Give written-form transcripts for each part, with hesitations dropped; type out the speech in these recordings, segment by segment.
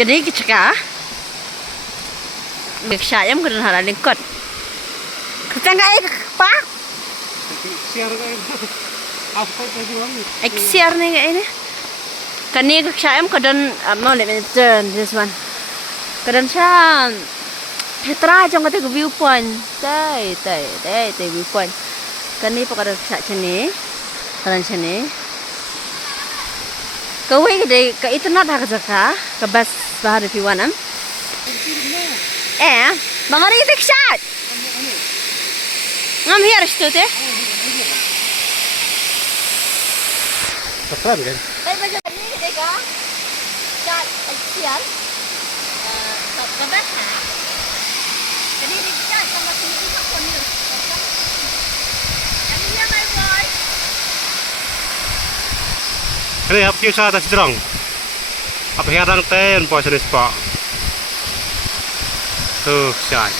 Cái cakap. Việc xài em cần hả là liên cột. Cái cái pak. Exer nih kayaknya. Kan ini saya em kadang mau lihat turn this one. Kadang saya Petra trong cái viewpoint. Đây viewpoint. Kan ini pakai saya sini. Kadang sini. Kau ini ke itu nak dah kerja ke bus bahar di Wanam. Bang Ari take shot. Ngam here situ teh. Keren kan? Tapi macam ni deka. Shot kecil. Ke bus ha. Jadi dia shot sama sini tak pun ni. Jadi dia my boy. Ini apa kisah atas jerang? Apa heran ten po jenis pak? Tuh, shot.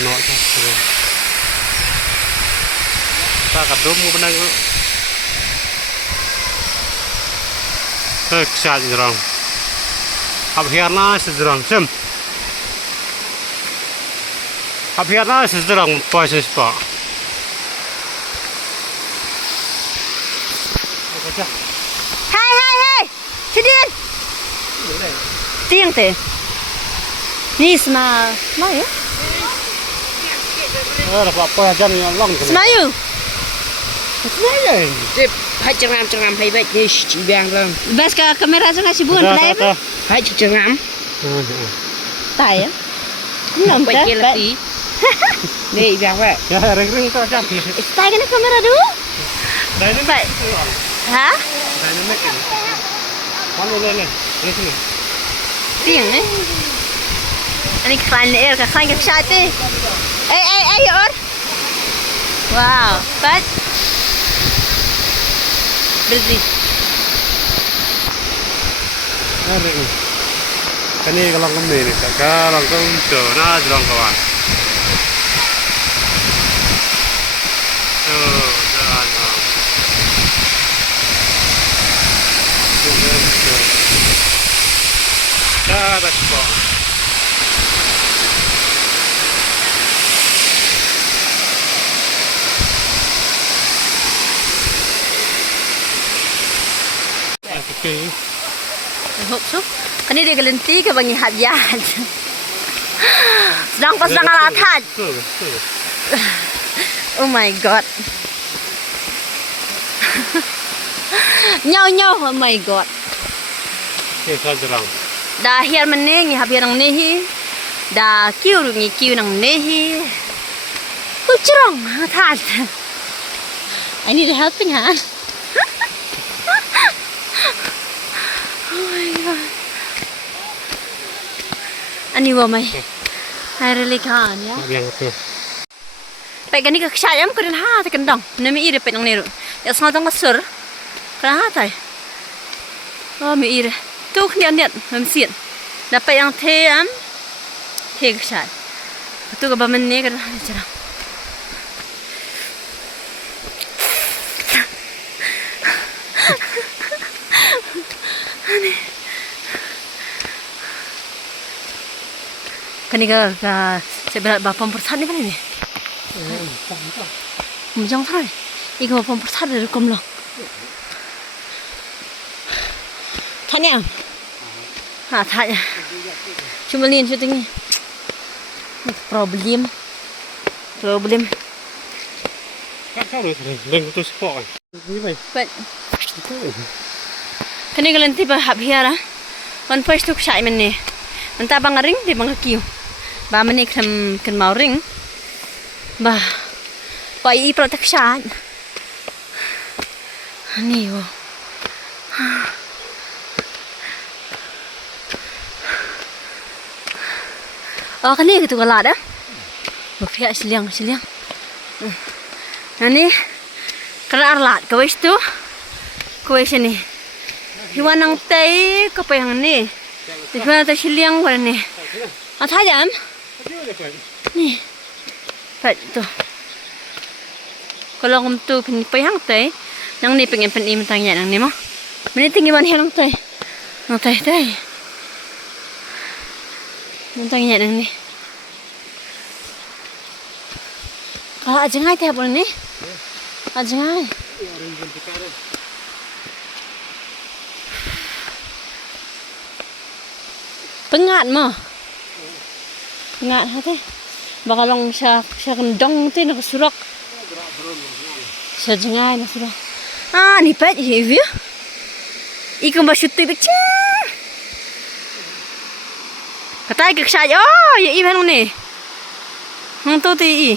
Nol tuh. Tak kadung mau benang. Tuh, shot jerang. Apa heran jerang? Sem. Apa heran jerang po jenis pak? Hai. Sedin. Tiang teh. Ni smile. Smile ya? Dapat apa aja nih long. Smile. Smile. Tiếp hai trăm hay vậy thì chỉ vàng rồi. Bas ka kamera sa kasi buon play ba? Hai trăm Tayo. Nam quay kia là tí. Đây vàng vậy. Ya, ring to aja. Tayo ka na kamera do? Dynamic. Ha? Dynamic ini. Mana le? Ini sini. Tiang eh. Ani klein air ka klein ka shot eh. Ay or. Wow, but busy. Ring. Kani kalau kami ni, kalau kami tu, na jerang kawan. Oh, jalan. Dah sebab. Okay. I hope so. Kani dia gelenti ke bangi hadiah. Sedang pas sedang alat. Oh my god. Nyaw, oh my god. Okay, sajarang. Dah hiar meneng, habis nang nehi. Dah kiu nang nehi. Ucerong, hat. I need a helping hand. Oh my god. Ani wa mai. I really can't, ya. Yang tu. Pai gani ka kshayam kan ha ta kan dong. Nami ire pe nang neru. Ya sang tang kasur. Kan ha tai. Oh mi ire. Tu khnian mam sien. Dapat yang the am. The kshay. Tu ka ba man ne kan jara. Kani ka seberat bapam persat ni kan ni. Mujang thai. Iko bapam persat dari komlong. Tanya. Ha tanya. Cuma lian syuting ni. Problem. Kau ring tu sport. Ni baik. But kani ka lanti ba hab hiara. One first tuk shay man ni. Manta bang ring di bang kiu. Ba man ni kan mau ring. Ba pai protection. Ani wo. Oh kani gitu galada. Bukti siliang. Nani kena arlat kawis tu. Kawis ni. Hiwanang teh apa yang ni? Hiwanang teh siliang mana ni? Atha jam? Ni. Pat tu. Kalau ngom tu pen payang teh, nang ni pengen pen im tanya nang ni mah. Meni tinggi man hilang teh. tay. Muốn tay nhẹ đừng đi. Aja ngay teh boleh ni. Aja ngay. Pengat mah. Pengat hati. Bakalong siya kendong tu nak surak. Siya jengai nak surak. Ni pet heavy. Ikan basyuti tu cing. Katai ke saya. Oh, ya iban ni. Hang tu ti i.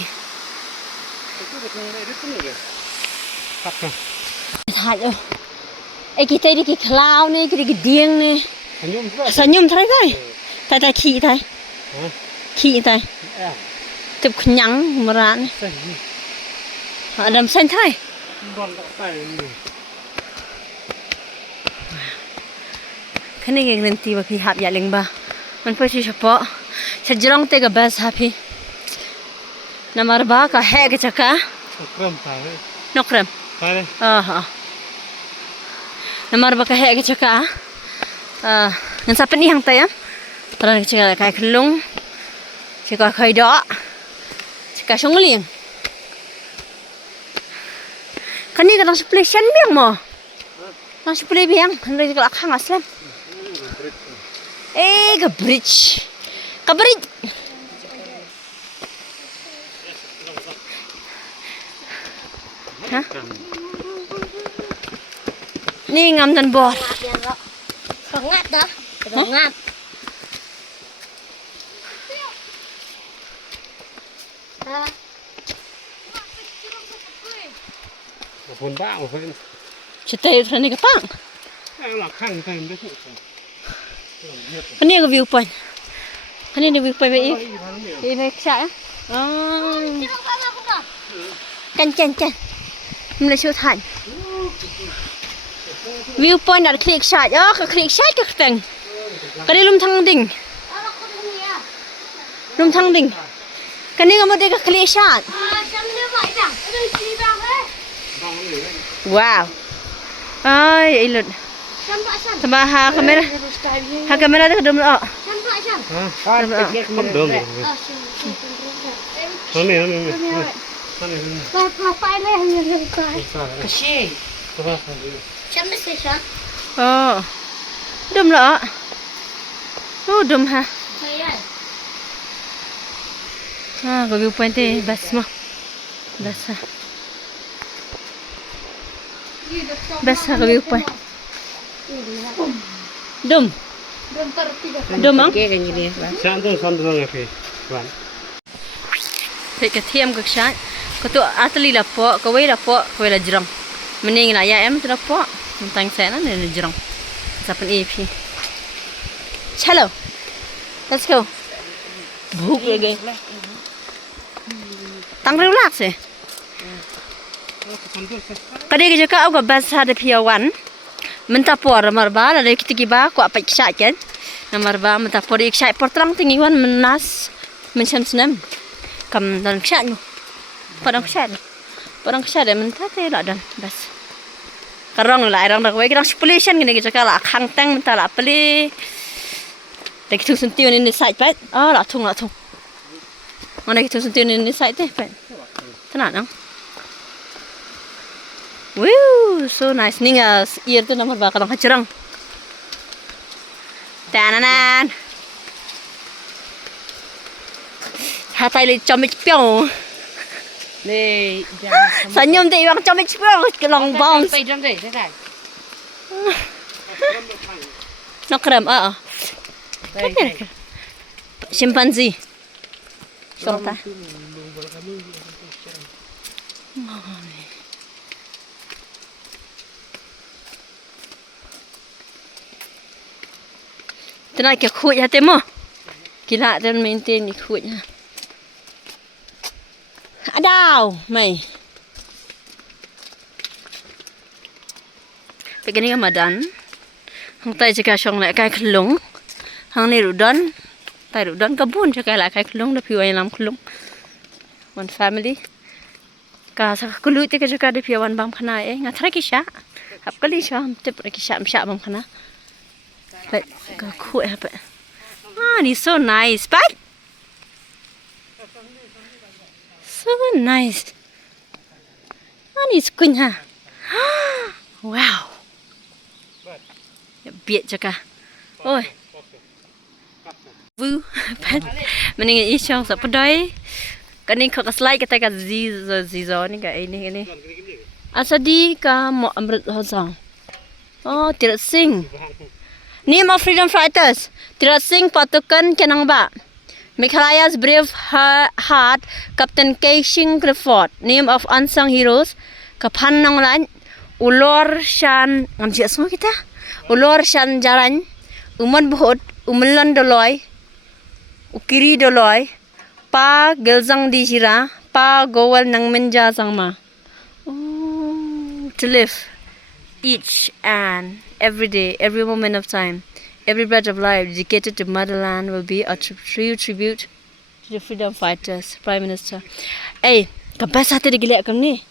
Thật rồi. Ê cái tay đi cái cloud này, cái điên này. Senyum thay thay. Thay khỉ thay. Khỉ thay. Chụp nhắn mà ra này. Đầm xanh thay. Cái này cái nên ti và khi hạt dạ linh ba. Mình phải chỉ support. Sẽ jirong te cái best happy. Nomor ba ka hai cái chaka. Nokram. Nomor ba ka hai cái chaka. Ngan siapa ni hang tay? Terus cakap kai kelung. Cakap kai dok. Cakap song liang. Kan ni kadang sepuluh sen biang mo. Kadang sepuluh biang. Hendak cakap akang aslam. Ke bridge. Ke bridge. Hah? Ni ngam dan bor. Ngap dah. Ngap. Phun bão phun. Cetai tu ni kapang. Là khang thêm đấy. Kan ni ke viewpoint. Kan ni viewpoint baik. Ini ksat. Kan. Malaysia Thailand. Viewpoint ada klik shot. Ke klik shot ke keteng. Kali lum thang ding. Lum thang ding. Kani kamu tega klik shot. Wow. Ai ilut. Tambah kamera. Kamera tu dum lo. Không được. Kasih. Dum lo. Dum ha. Có viewpoint te bas mah. Bas ha. Bas ha viewpoint. Dum. Dum ang? Cái gì đi. Santu ya fi. Wan. Thịt cà thiêm cực sáng. Có tụi atli là po, có la jirong. Mending lah ya em tu lah po. Tentang saya lah ni jirong. Sapan EP. Hello. Let's go. Buk lagi. Tang relax sih. Kadang kita kau ke bahasa ada piawan. Mentapor marba ada kita kiba ko apa kisah kan. Marba mentapor kisah portlang tinggi wan menas mencam senam. Kam dan kisah ni. Padang kisah dah mentah te lah dan bas. Karang lah orang dah kau kira population gini kita kala khang tang mentah lah peli. Dah kita sentuh ni side pet. Lah thung. Mana kita sentuh ni side te pet. Tenang nang. Wow, so nice. Ni ear tu nama bakal orang hacerang. Tananan. Hatai le comit piao. Đây. Senyum tu orang comit piao kelong bounce. Tay drum đây, thế này. Nak krem Đây. Chimpanzee. Sonta. Tenang ke kuat hati mo. Gila dan maintain ni kuatnya. Adau, mai. Begini Ramadan. Hang tai jika song lại kai khulung. Hang ni rudan. Tai rudan kebun jika lại kai khulung dah piwai lam khulung. One family. Ka sa kulut te jika dah piwan bam khana ngathra kisah. Hap kali sha tip kisah bam khana. But go cool happen. Ah, it's so nice, but so nice. Ah, it's good, huh? Wow. Biệt cho cả. Ôi. Vu. Mình nghĩ trong sắp đấy. Cái này có cái slide cái cái gì rồi cái này. Asadi ka mo amrit hosang. Oh, Tirat Singh. Name of freedom fighters. Tirat Singh patukan kenang ba. Meghalaya's brave heart, Captain Keishing Clifford. Name of unsung heroes. Kapan nang lan. Ulor Shan. Ngamji semua kita. Ulor Shan Jaran. Uman Buhut. Umelan Doloy. Ukiri Doloy. Pa Gelzang di Jira. Pa Gowal nang menja sangma. Oh, to live each and every day, every moment of time, every breath of life dedicated to motherland will be a true tribute to the freedom fighters. Prime Minister. Eh, kabas hati digilek kam ni.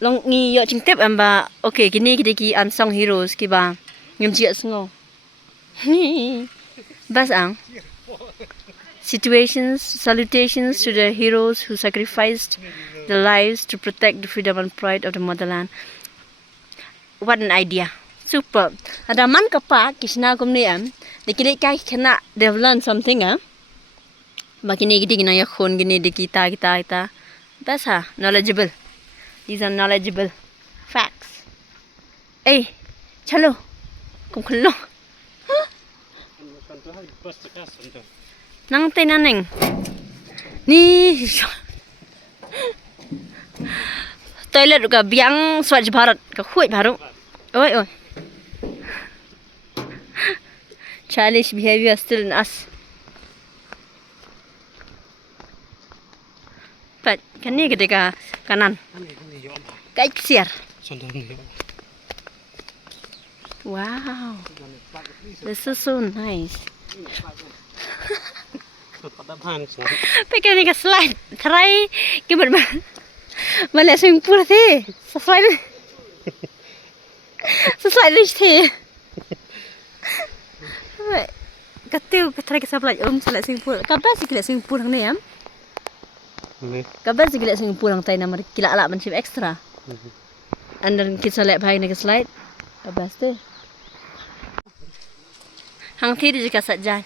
Long ni yo ching tip amba. Okay, kini kita ki unsung heroes ki ba. Ngam jiat sengo. Bas ang. Situations, salutations to the heroes who sacrificed their lives to protect the freedom and pride of the motherland. What an idea. Super. Ada man kapa kisna kumni am. Dikili kai kena they've learned something Makini gidi gina ya khon gini di kita. That's knowledgeable. These are knowledgeable facts. Eh, chalo. Kum khullo. Nang tinaneng. Ni toilet ka biang Swachh Bharat ka khui bharu. Oi. Childish behavior still in us. But kani ketika kanan. Kai siar. Wow. This is so nice. Pakai ni ka slide. Try gimana? Malah swimming pool the. Slide. Slide the. Katiu try ka slide slide swimming pool. Kabas sikit swimming pool ni am. Kabas sikit swimming pool ang tay na kila ala man sim extra. Andar kita slide bhai ni ka slide. Kabas te. Hang thi di ka sajjan.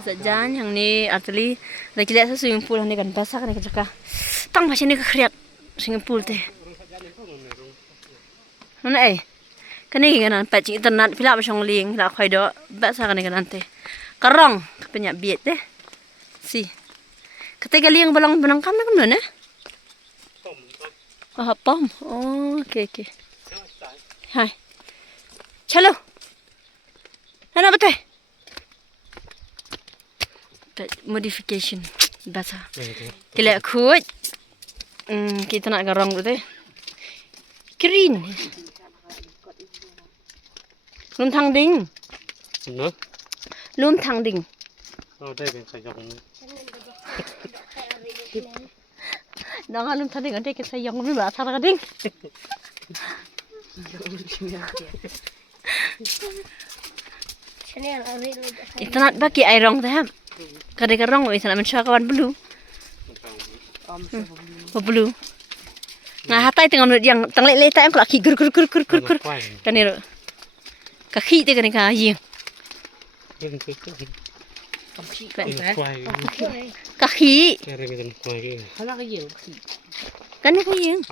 Sajjan yang ni actually lagi lihat swimming pool ni kan basah kan kerja tang pasien ni kekriat swimming pool teh mana kan ni kan peci internet pila macam ling pila khoi do basah kan teh karong penyak biet teh si ketika liang balang benang kam kan mana pom oh okay hai chalo ana betul modification bahasa. Kila kuat. Kita nak garang tu teh. Green. Lum thang ding. Lum thang ding. Oh, đây bên sài gòn. Đó là lum thang ding. Ở đây cái sài gòn mới bảo thang ding. Itanat baki ay rong teh. Kadang rong oi sana mensya kawan belu. Belu. Nah hatai tengah menurut yang tang lele tai ang laki gur. Kan ni kaki teh kan ka ying. Kaki. Kan ni ka ying.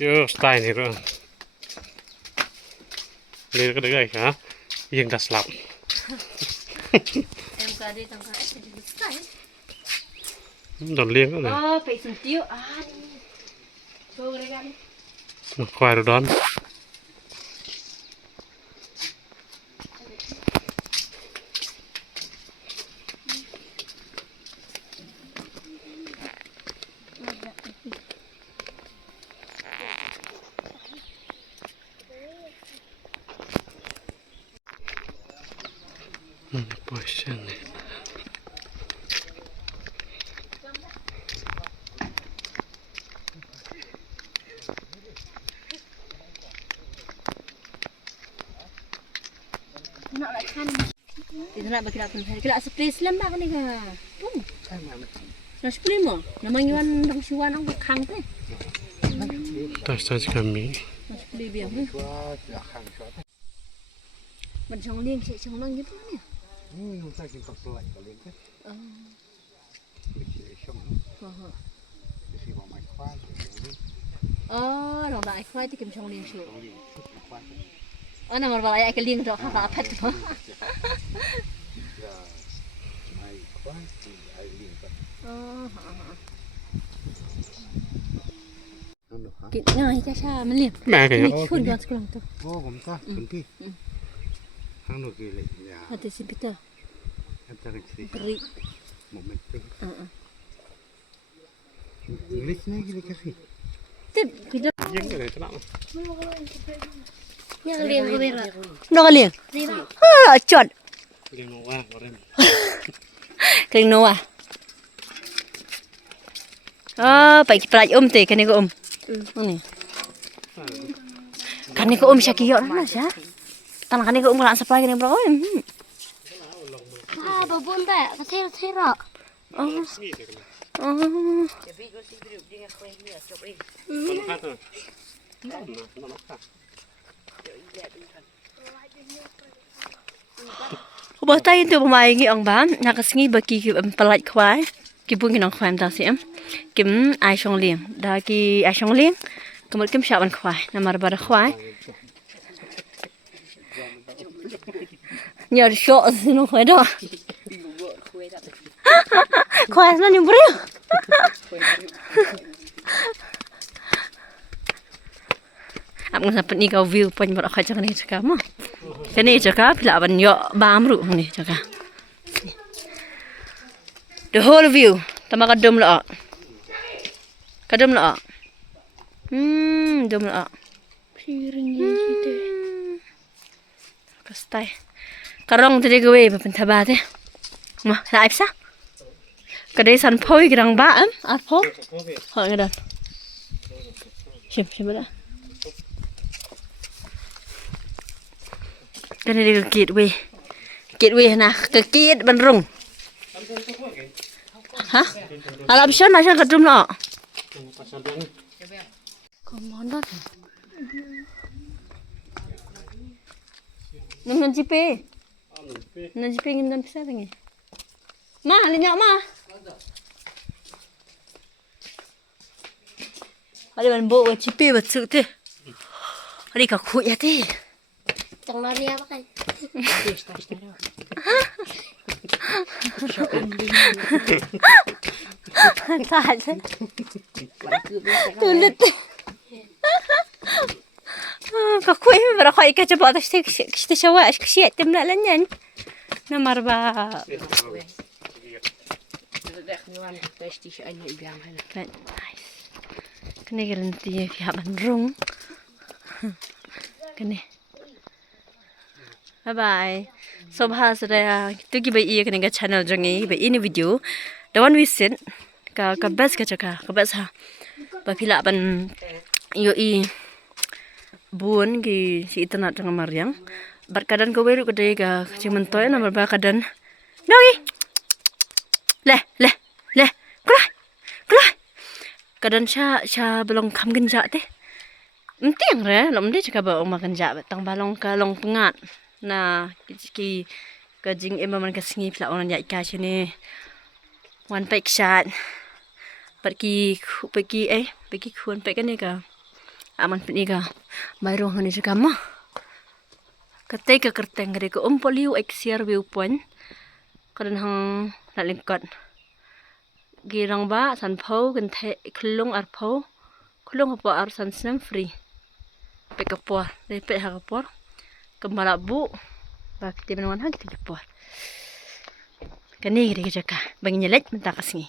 Yo, style ni rồi. Đây cái đấy hả? Yên đặt lắm. Em ka di tang ka style. Đòn liêng nữa này. Phải sừng tiêu. Thôi cái này. Một khoai rồi đón. Kita nak bagi apa? Kita spray selam mak ni ka. Nak spray mo? Namang yuan dang siwan ang khang te. 다시 kami. Nak spray biar. Mình trồng liên sẽ trồng nâng như thế này. Không sao chúng ta lại cả lên thế. Mình chỉ trồng. Chỉ vào mạch khoai. Lòng đại khoai thì kiếm trồng liên chịu. Nằm vào lại cái liên rồi ha ha phết quá. Mạch khoai thì ai liên vậy. Kịt ngay cha cha mình liền. Mẹ kìa. Mình khuôn con cái lòng tôi. Ô,ผมta,คุณพี่ Hang no gele ya. Ada si Peter. Antara si Beri. moment. English ni gele kasi. Tip kita. Yang ada tenang. Nhà liền của mình rồi. Nó cái liền. Đi vào. Chọn. Yang no wa keren. Cái nó à. Phải phải tê cái này có này. Cái này có siya kiyo na siya. Tanang kan ko umulan sa pagi ni bro. Babon ta, thế rồi. Bữa tay từ mai nghĩ ông bám, nakasingi bagi pelait khoai, kibung kinong khoai ta siam, kim ai song liang, dah ki ai song liang, kemudian kim siapan khoai, nama bar khoai. Nhờ sợ gì nó khoai đó. Khoai nó nhung brio. Abang sampai ni kau view pun buat khoai cakap ni cakap mah. Cái này cakap bila ban yo bam ru ni cakap. The whole view, tama kadum la. Kadum la. Dum la. Piring ni kita. Kastai. Karong tadi gue berpentaba deh. Mah, live sah. Kedai san poi gerang ba apa? Hak ngedan. Siap dah. Kedai dia gateway. Gateway nah, ke gate ban rung. Hah? Alam syan nak syan kedum lah. Komandan. Nang jipe. Nang jipe ngindan bisa tangi. Ma, lenyok ma. Ada ban bo jipe betul tu. Ada kau kuat ya tu. Chẳng nói nghe bác anh. Tak ada. Tulut. Kau kuih berapa ikan coba tak kita coba siap tempat lain. Nomor ba. Nice. Kena garanti pihak bandrung. Kena. Bye bye. So bahas ada tu kita iya kena ke channel jangi ini video. The one we sent ka best ka cakap ka best ha. Bapila ban yo i buon ki si internet dengan Mariang. Berkadan ko beru kedai ka cimentoy na berbakadan. Nogi. Leh. Kulai. Kadan sya belong kam genjak teh. Mentiang re, lom dia cakap bawa makan genjak tang balong ka long pengat. Nah, ki kajing man kasingi pla onan ya ika sini. Wan pek shat. Pergi kuan pek kan ni ka. Aman pek ni ka. Baru han ni cakap mah. Ketai ke kerteng kare ko poliu exer viewpoint. Kadan hang nak lingkot. Girang ba san pau kan the klung ar pau. Klung apa ar san snam free. Pek kapor, dai pek ha kapor. Kembala bu. Bak ti menawan ha kita kapor. Kani kita cakap. Bagi nyelet mentak kasih.